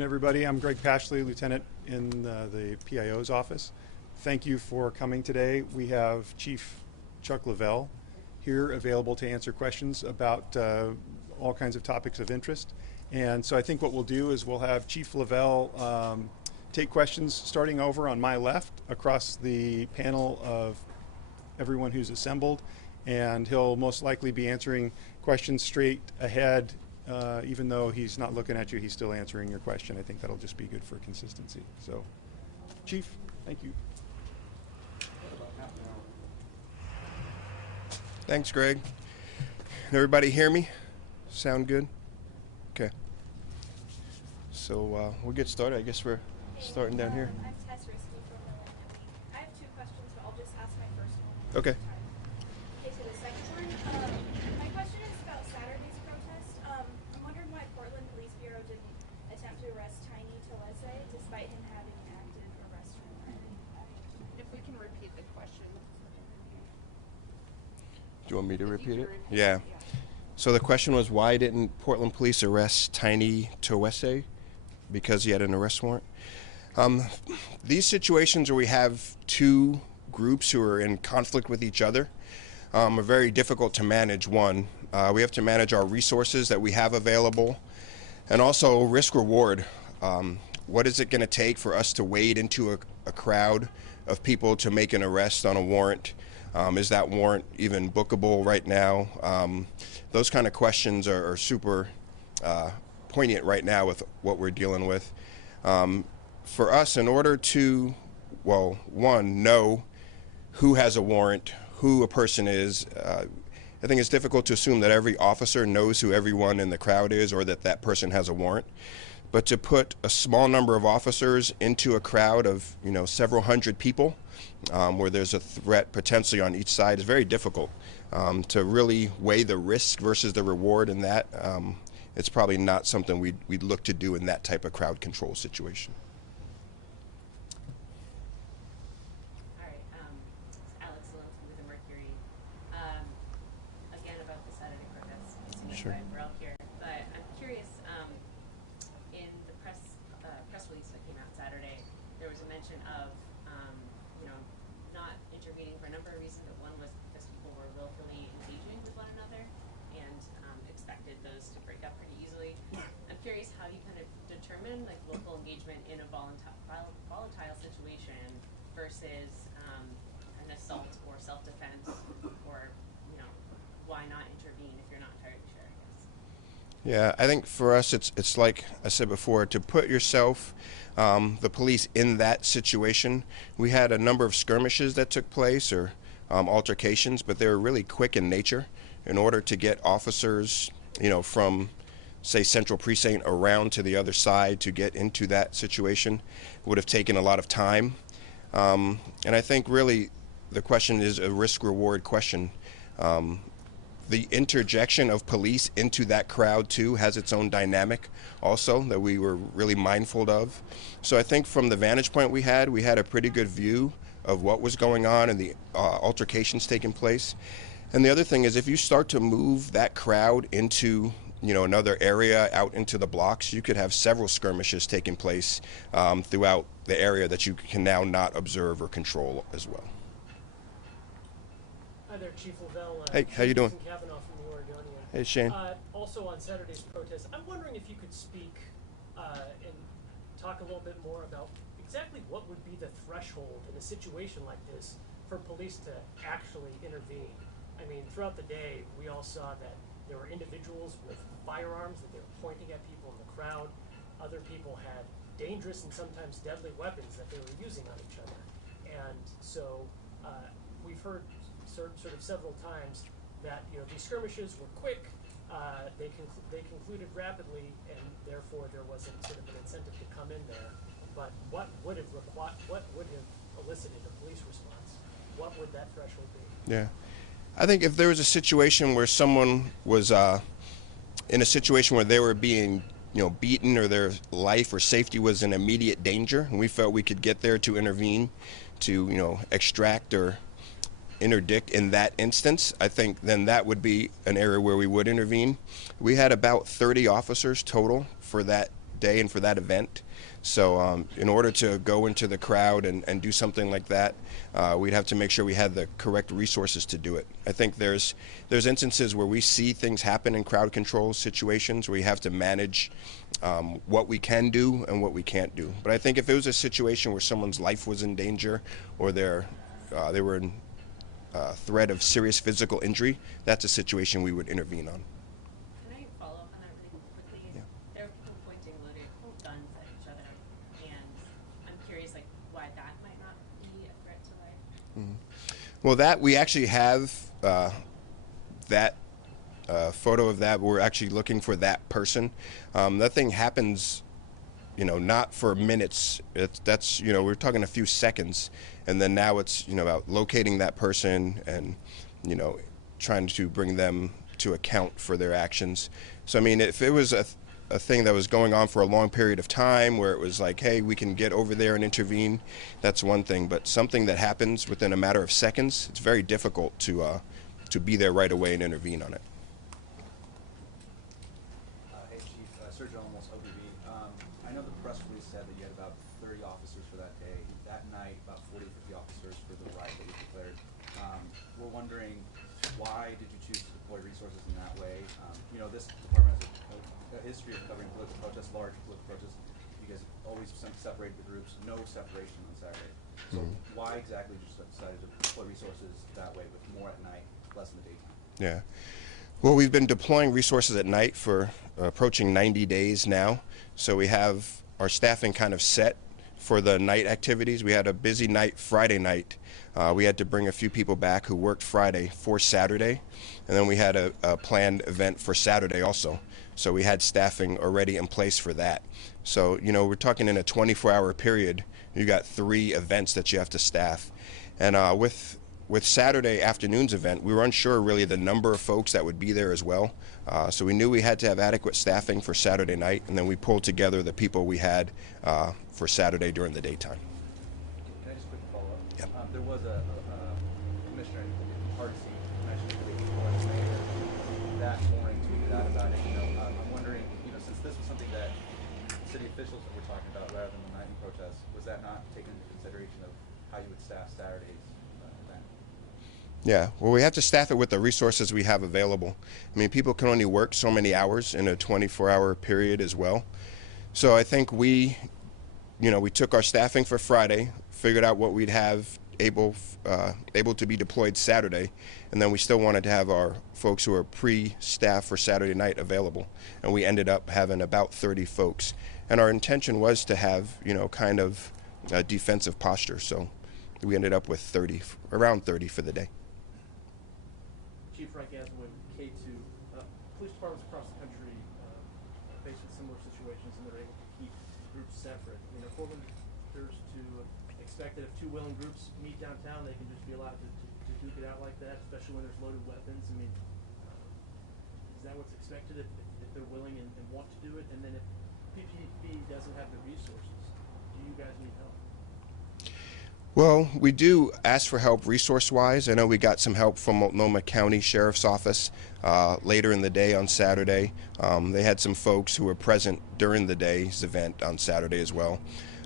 Everybody, I'm Greg Pashley, Lieutenant in the PIO's office. Thank you for coming today. We have Chief Chuck Lovell here available to answer questions about all kinds of topics of interest. And so I think what we'll do is we'll have Chief Lovell take questions starting over on my left across the panel of everyone who's assembled, and he'll most likely be answering questions straight ahead. Even though he's not looking at you, he's still answering your question. I think that'll just be good for consistency. So, Chief, thank you. Thanks, Greg. Can everybody hear me? Sound good? Okay. So we'll get started. I guess we're starting down here. I'm Tess Risky from Millennium. I have two questions, but I'll just ask my first one. Okay. Okay, so the second one, my question is about Saturday's protest. I'm wondering why Portland Police Bureau didn't attempt to arrest Tiny Toese despite him having an active arrest warrant. If we can repeat the question. Do you want me to repeat it? Yeah. So the question was, why didn't Portland Police arrest Tiny Toese? Because he had an arrest warrant. These situations where we have two groups who are in conflict with each other are very difficult to manage. One, we have to manage our resources that we have available, and also risk reward. What is it going to take for us to wade into a crowd of people to make an arrest on a warrant? Is that warrant even bookable right now? Those kind of questions are super poignant right now with what we're dealing with. For us, in order to, well, one, know who has a warrant, who a person is, I think it's difficult to assume that every officer knows who everyone in the crowd is or that that person has a warrant. But to put a small number of officers into a crowd of, several hundred people, where there's a threat potentially on each side, is very difficult. To really weigh the risk versus the reward in that, it's probably not something we'd look to do in that type of crowd control situation. All right, it's Alex Linsky with the Mercury. Again, about the Saturday protest. Sure. We're all here, but I'm curious. In the press release that came out Saturday, there was a mention of not intervening for a number of reasons, but one was because people were willfully engaging with one another and expected those to break up pretty easily. I'm curious how you kind of determine local engagement in a volatile situation versus an assault or self-defense, or why not intervene if you're not entirely sure, I guess. Yeah, I think for us it's like I said before, to put yourself, the police, in that situation. We had a number of skirmishes that took place, or altercations, but they were really quick in nature. In order to get officers, from, say, Central Precinct around to the other side to get into that situation would have taken a lot of time. And I think really the question is a risk-reward question. The interjection of police into that crowd too has its own dynamic also that we were really mindful of. So I think from the vantage point we had a pretty good view of what was going on and the altercations taking place. And the other thing is, if you start to move that crowd into another area out into the blocks, you could have several skirmishes taking place throughout the area that you can now not observe or control as well. Hi there, Chief Lovell. Hey, how you doing? Kavanaugh from the Oregonian. Hey, Shane. Also on Saturday's protest, I'm wondering if you could speak and talk a little bit more about exactly what would be the threshold in a situation like this for police to actually intervene. I mean, throughout the day, we all saw that there were individuals with firearms that they were pointing at people in the crowd. Other people had dangerous and sometimes deadly weapons that they were using on each other. And so we've heard sort of several times that these skirmishes were quick, they concluded rapidly, and therefore there wasn't sort of an incentive to come in there. But what would have elicited a police response? What would that threshold be? Yeah. I think if there was a situation where someone was in a situation where they were being beaten, or their life or safety was in immediate danger, and we felt we could get there to intervene, to extract or interdict in that instance, I think then that would be an area where we would intervene. We had about 30 officers total for that day and for that event. So in order to go into the crowd and do something like that, we'd have to make sure we had the correct resources to do it. I think there's instances where we see things happen in crowd control situations where you have to manage what we can do and what we can't do. But I think if it was a situation where someone's life was in danger or they were in threat of serious physical injury, that's a situation we would intervene on. Can I follow up on that really quickly? Yeah. There are people pointing loaded guns at each other, and I'm curious, like, why that might not be a threat to life. Well, that we actually have that photo of that. We're actually looking for that person. That thing happens, not for minutes. That's we're talking a few seconds, and then now it's about locating that person and trying to bring them to account for their actions. So I mean, if it was a thing that was going on for a long period of time where it was like, hey, we can get over there and intervene, that's one thing. But something that happens within a matter of seconds, it's very difficult to be there right away and intervene on it. Hey, Chief, Sergio almost OPB. I know the press release said that you had about 30 officers for that day. That night, about 40 to 50 officers for the riot that you declared. We're wondering, why did you choose to deploy resources in that way? This department has a history of covering political protests, large political protests. You guys always separate the groups, no separation on Saturday. So why exactly did you decide to deploy resources that way, with more at night, less in the daytime? Yeah. Well, we've been deploying resources at night for approaching 90 days now. So we have our staffing kind of set for the night activities. We had a busy night Friday night. We had to bring a few people back who worked Friday for Saturday. And then we had a planned event for Saturday also. So we had staffing already in place for that. So, we're talking in a 24-hour period, you got 3 events that you have to staff. And with Saturday afternoon's event, we were unsure really the number of folks that would be there as well. So we knew we had to have adequate staffing for Saturday night, and then we pulled together the people we had for Saturday during the daytime. Can I just quickly follow up? Yep. There was a commissioner, Hardesty, mentioned that the mayor that morning tweeted out about it. I'm wondering, since this was something that city officials were talking about rather than the nightly protests, was that not taken into consideration of how you would staff Saturday's event? Yeah, well, we have to staff it with the resources we have available. I mean, people can only work so many hours in a 24-hour period as well. So I think we took our staffing for Friday, figured out what we'd have able to be deployed Saturday, and then we still wanted to have our folks who are pre-staffed for Saturday night available. And we ended up having about 30 folks. And our intention was to have, kind of a defensive posture. So we ended up with around 30 for the day. Chief Frank Aswin, K2. Police departments across the country facing similar situations, and they're able to keep groups separate. Portland appears to expect that if 2 willing groups meet downtown, they can just be allowed to duke it out like that, especially when there's loaded weapons. I mean, is that what's expected if they're willing and want to do it? And then if PPB doesn't have the resources, do you guys need help? Well, we do ask for help resource-wise. I know we got some help from Multnomah County Sheriff's Office later in the day on Saturday. They had some folks who were present during the day's event on Saturday as well.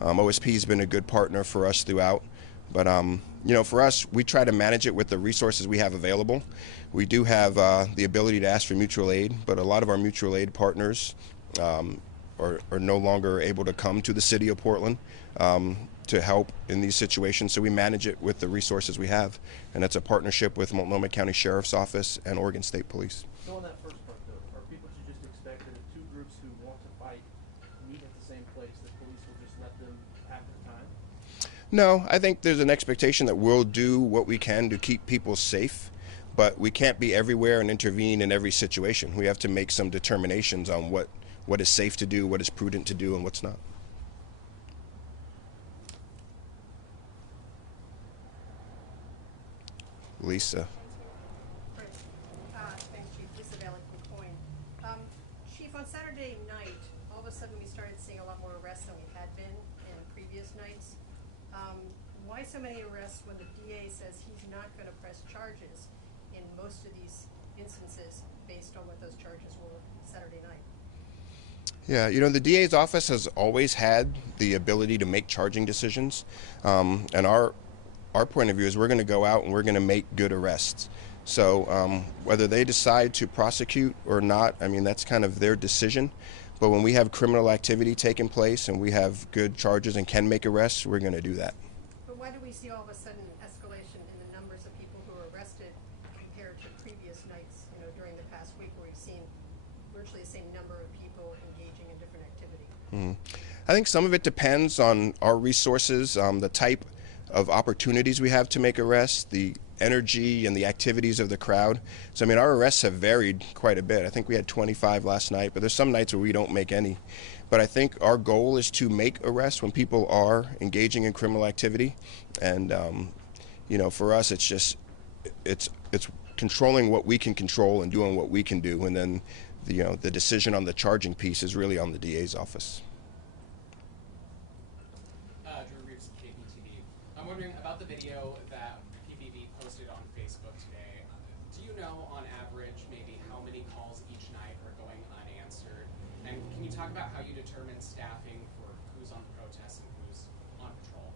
OSP has been a good partner for us throughout. But, for us, we try to manage it with the resources we have available. We do have the ability to ask for mutual aid, but a lot of our mutual aid partners are no longer able to come to the city of Portland to help in these situations, so we manage it with the resources we have, and that's a partnership with Multnomah County Sheriff's Office and Oregon State Police. So on that first part, though, are people to just expect that if 2 groups who want to fight meet at the same place, that police will just let them half the time? No, I think there's an expectation that we'll do what we can to keep people safe, but we can't be everywhere and intervene in every situation. We have to make some determinations on what is safe to do, what is prudent to do, and what's not. Lisa. Thanks, Chief. Lisa Bailey from Coin. Chief, on Saturday night, all of a sudden we started seeing a lot more arrests than we had been in previous nights. Why so many arrests when the DA says he's not going to press charges in most of these instances based on what those charges were Saturday night? Yeah, you know, the DA's office has always had the ability to make charging decisions, and our point of view is we're going to go out and we're going to make good arrests. So whether they decide to prosecute or not, I mean, that's kind of their decision. But when we have criminal activity taking place and we have good charges and can make arrests, we're going to do that. But why do we see all of a sudden escalation in the numbers of people who are arrested compared to previous nights, you know, during the past week where we've seen virtually the same number of people engaging in different activity? I think some of it depends on our resources, the type of opportunities we have to make arrests, the energy and the activities of the crowd. So I mean, our arrests have varied quite a bit. I think we had 25 last night, but there's some nights where we don't make any. But I think our goal is to make arrests when people are engaging in criminal activity, and you know, for us, it's just it's controlling what we can control and doing what we can do, and then the decision on the charging piece is really on the DA's office. I'm wondering about the video that PPB posted on Facebook today. Do you know, on average, maybe how many calls each night are going unanswered? And can you talk about how you determine staffing for who's on protest and who's on patrol?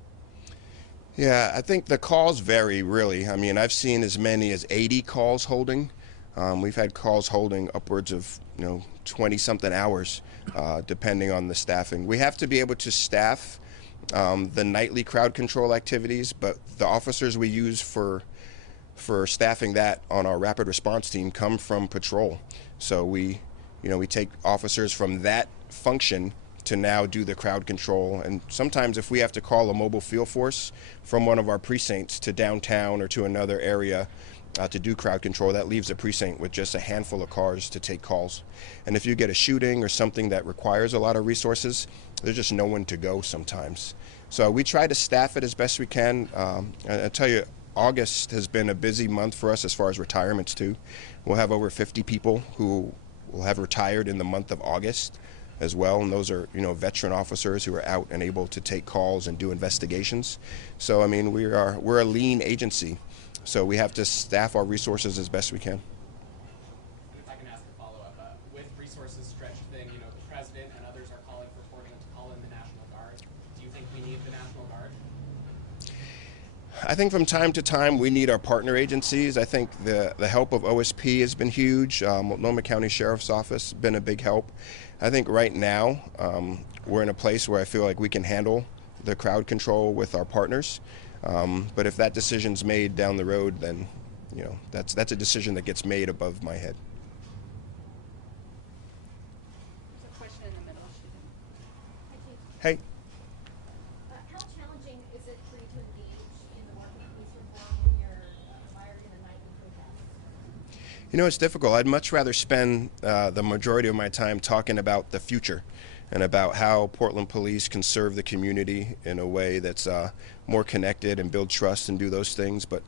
Yeah, I think the calls vary, really. I mean, I've seen as many as 80 calls holding. We've had calls holding upwards of 20-something hours, depending on the staffing. We have to be able to staff the nightly crowd control activities, but the officers we use for staffing that on our rapid response team come from patrol. So we take officers from that function to now do the crowd control. And sometimes if we have to call a mobile field force from one of our precincts to downtown or to another area to do crowd control, that leaves a precinct with just a handful of cars to take calls. And if you get a shooting or something that requires a lot of resources, there's just no one to go sometimes. So we try to staff it as best we can. I tell you, August has been a busy month for us as far as retirements too. We'll have over 50 people who will have retired in the month of August as well, and those are veteran officers who are out and able to take calls and do investigations. So I mean, we're a lean agency, so we have to staff our resources as best we can. If I can ask a follow-up, with resources stretched thin, the president and others are calling for Portland to call in the National Guard. Do you think we need the National Guard? I think from time to time we need our partner agencies. I think the help of OSP has been huge. Multnomah County Sheriff's Office has been a big help. I think right now we're in a place where I feel like we can handle the crowd control with our partners. But if that decision's made down the road, then that's a decision that gets made above my head. There's a question in the middle. Hey. How challenging is it for you to engage in the work of police reform when you're mired in a nightly protest? It's difficult. I'd much rather spend the majority of my time talking about the future and about how Portland Police can serve the community in a way that's more connected and build trust and do those things. But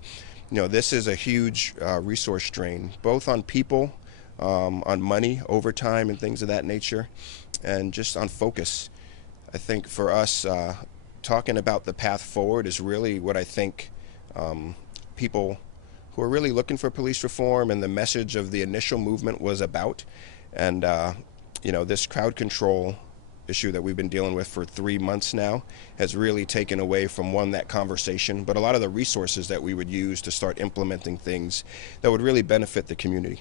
this is a huge resource drain, both on people, on money, overtime, and things of that nature, and just on focus. I think for us, talking about the path forward is really what I think people who are really looking for police reform and the message of the initial movement was about. And this crowd control issue that we've been dealing with for 3 months now has really taken away from that conversation, but a lot of the resources that we would use to start implementing things that would really benefit the community.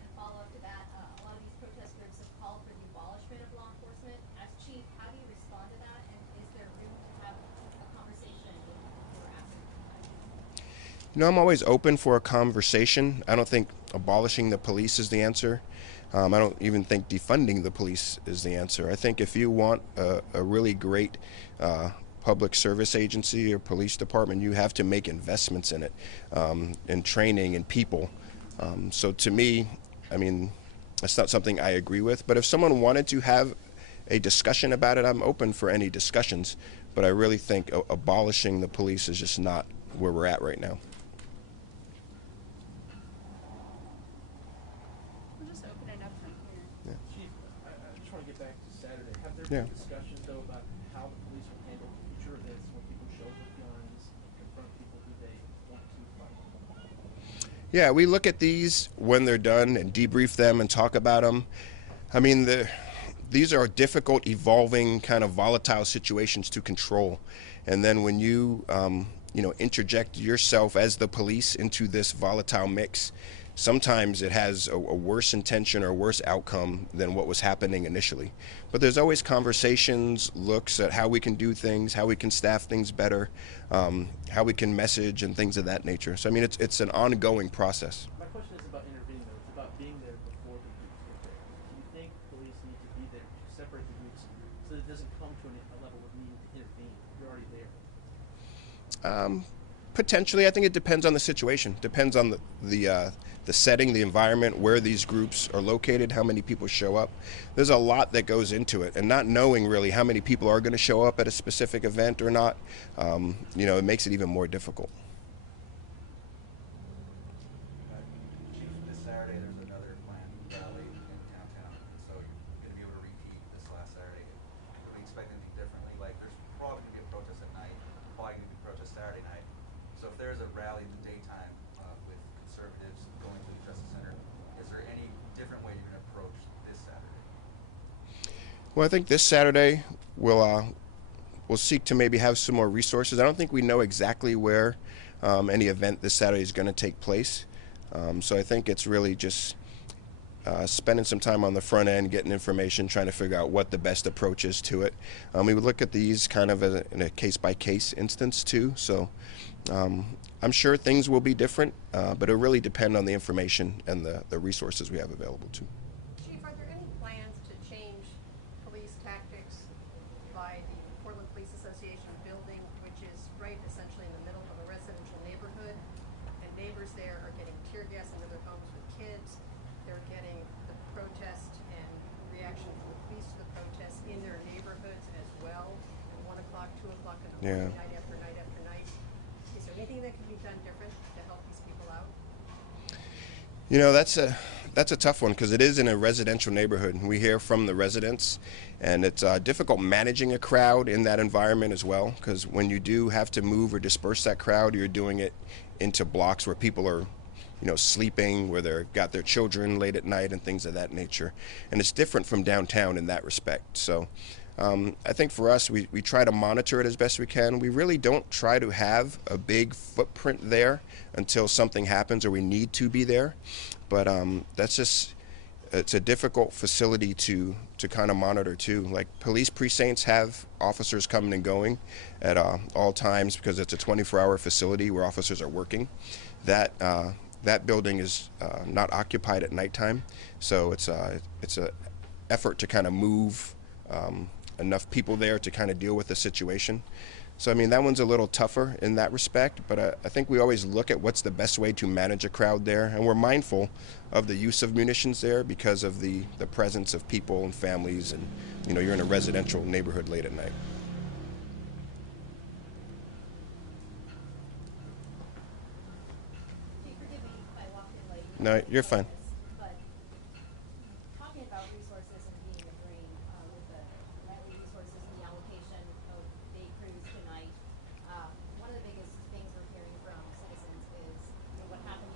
And follow up to that, a lot of these protest groups have called for the abolishment of law enforcement. As chief, how do you respond to that, and is there room to have a conversation with your after? I'm always open for a conversation. I don't think abolishing the police is the answer. I don't even think defunding the police is the answer. I think if you want a really great public service agency or police department, you have to make investments in it, in training and people. So to me, I mean, that's not something I agree with. But if someone wanted to have a discussion about it, I'm open for any discussions. But I really think abolishing the police is just not where we're at right now. Have there been discussions, though, about how the police will handle future events when people show up with guns and confront people who they want to fight? Yeah, we look at these when they're done and debrief them and talk about them. I mean, the these are difficult, evolving, kind of volatile situations to control. And then when you, interject yourself as the police into this volatile mix, sometimes it has a worse intention or worse outcome than what was happening initially. But there's always conversations, looks at how we can do things, how we can staff things better, how we can message and things of that nature. So I mean, it's an ongoing process. My question is about intervening, though. It's about being there before the groups get there. Do you think police need to be there to separate the groups so that it doesn't come to a level of needing to intervene? You're already there. Potentially, I think it depends on the situation. Depends on the setting, the environment, where these groups are located, how many people show up. There's a lot that goes into it, and not knowing really how many people are going to show up at a specific event or not, it makes it even more difficult. Chief, this Saturday there's another planned rally in downtown, so you're going to be able to repeat this last Saturday. Can we expect anything differently? Like, there's probably going to be a protest at night, probably going to be a protest Saturday night. So if there's a rally in the daytime with conservatives going to the Justice Center, is there any different way you're going to approach this Saturday? Well, I think this Saturday we'll seek to maybe have some more resources. I don't think we know exactly where any event this Saturday is going to take place. So I think it's really just spending some time on the front end, getting information, trying to figure out what the best approach is to it. We would look at these kind of in a case-by-case instance too. So I'm sure things will be different, but it'll really depend on the information and the resources we have available too. Chief, are there any plans to change police tactics by the Portland Police Association building, which is right essentially in the middle of a residential neighborhood, and neighbors there are getting tear gas into their homes with kids. They're getting the protest and reaction from the police to the protest in their neighborhoods as well, at 1 o'clock, 2 o'clock in the morning, night after night after night. Is there anything that can be done different to help these people out? That's a tough one because it is in a residential neighborhood. We hear from the residents, and it's difficult managing a crowd in that environment as well, because when you do have to move or disperse that crowd, you're doing it into blocks where people are sleeping, where they've got their children late at night and things of that nature. And it's different from downtown in that respect. So I think for us, we try to monitor it as best we can. We really don't try to have a big footprint there until something happens or we need to be there. But it's a difficult facility to kind of monitor too. Like police precincts have officers coming and going at all times because it's a 24-hour facility where officers are working. That building is not occupied at nighttime, so it's a effort to kind of move enough people there to kind of deal with the situation. So I mean, that one's a little tougher in that respect, but I think we always look at what's the best way to manage a crowd there, and we're mindful of the use of munitions there because of the presence of people and families, and you're in a residential neighborhood late at night. Forgive me if I walked in late. No, you're fine. But talking about resources and being a dream with the nightly resources and the allocation of day crews tonight, one of the biggest things we're hearing from citizens is what happens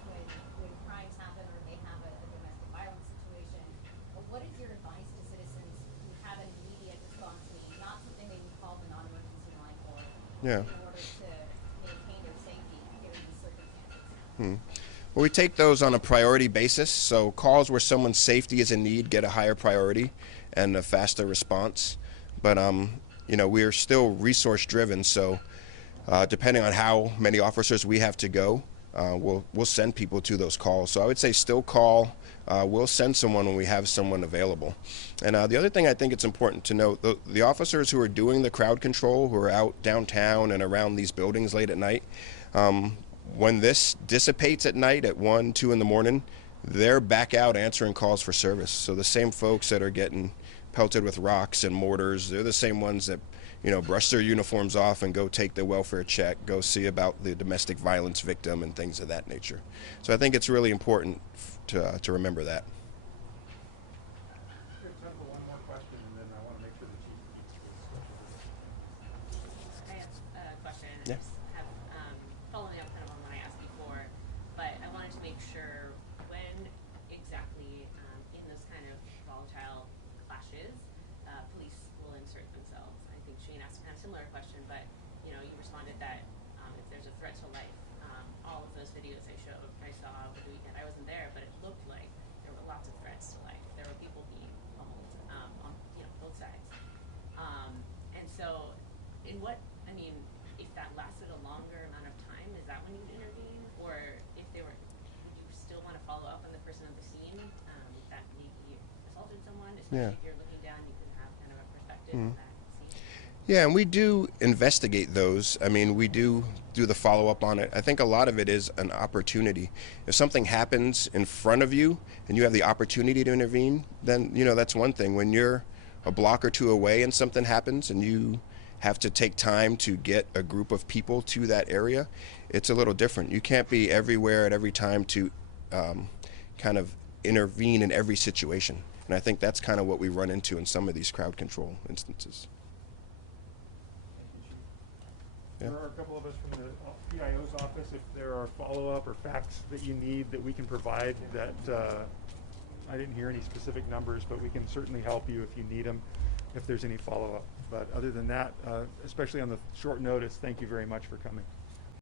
when crimes happen or they have a domestic violence situation. What is your advice to citizens who have an immediate response need, not something they would call the non-emergency line for, in order to maintain their safety given these circumstances? Well, we take those on a priority basis. So calls where someone's safety is in need get a higher priority and a faster response. But we are still resource driven. So depending on how many officers we have to go, we'll send people to those calls. So I would say still call. We'll send someone when we have someone available. And the other thing I think it's important to note, the officers who are doing the crowd control, who are out downtown and around these buildings late at night, when this dissipates at night at 1, 2 in the morning, they're back out answering calls for service. So the same folks that are getting pelted with rocks and mortars, they're the same ones that brush their uniforms off and go take their welfare check, go see about the domestic violence victim and things of that nature. So I think it's really important to remember that. We have time for one more question, and then I want to make sure the chief. I have a question. Yeah. I just have, following up kind of on what I asked before, but I wanted to make sure when exactly in those kind of volatile clashes, similar question, but you know, you responded that if there's a threat to life, all of those videos I saw over the weekend, I wasn't there, but it looked like there were lots of threats to life. There were people being pummeled on both sides. And so, if that lasted a longer amount of time, is that when you'd intervene, or if would you still want to follow up on the person on the scene that maybe assaulted someone, especially if you're looking down, you can have kind of a perspective on that scene. Yeah, and we do investigate those. I mean, we do the follow-up on it. I think a lot of it is an opportunity. If something happens in front of you and you have the opportunity to intervene, then, that's one thing. When you're a block or two away and something happens and you have to take time to get a group of people to that area, it's a little different. You can't be everywhere at every time to kind of intervene in every situation. And I think that's kind of what we run into in some of these crowd control instances. There are a couple of us from the PIO's office. If there are follow-up or facts that you need that we can provide, that I didn't hear any specific numbers, but we can certainly help you if you need them, if there's any follow-up. But other than that, especially on the short notice, thank you very much for coming.